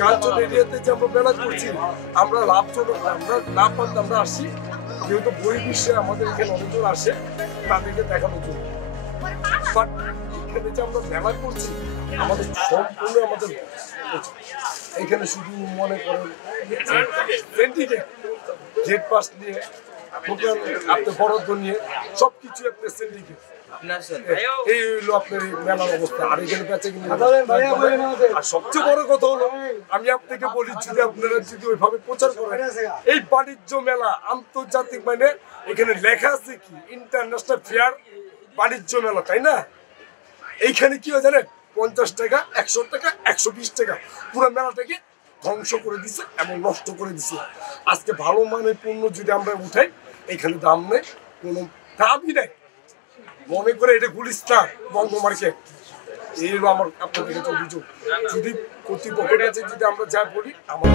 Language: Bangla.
কাঞ্চন এরিয়াতে যে আমরা মেলা করছি আমরা লাভজনক, আমরা লাভ পান আমরা আসছি যেহেতু বহির্বিশ্বে আমাদের এখানে অনেকজন আসে তাদেরকে দেখানোর জন্য। বাট এখানে যে আমরা মেলা করছি আমাদের সম্পূর্ণ আমাদের এখানে শুধু মনে করেন গেট পাস নিয়ে টোটাল আপনার বরাদ্দ নিয়ে সবকিছু আপনার সিন্ডিকেট এই হইলো আপনার মেলার অবস্থা। আর এখানে বেঁচে কিনে আর সবচেয়ে বড় কথা হলো আমি আপনাকে বলি যদি আপনারা যদি ওইভাবে প্রচার করেন এই বাণিজ্য মেলা আন্তর্জাতিক মানে এখানে লেখা আছে কি ইন্টারন্যাশনাল ফেয়ার বাণিজ্য মেলা, তাই না? এইখানে কি হয় জানেন 50 টাকা 100 টাকা 120 টাকা পুরো মেলাটাকে ধ্বংস করে দিছে এবং নষ্ট করে দিছে। আজকে ভালো মানের পণ্য যদি আমরা উঠাই এখানে দাম নেই, কোনো দামই নেই, মনে করে এটা গুলিস্তান বঙ্গ মার্কেট। এই হলো আমার আপনাদের কাছে অভিযোগ। যদি কর্তৃপক্ষের কাছে যদি আমরা যা বলি আমার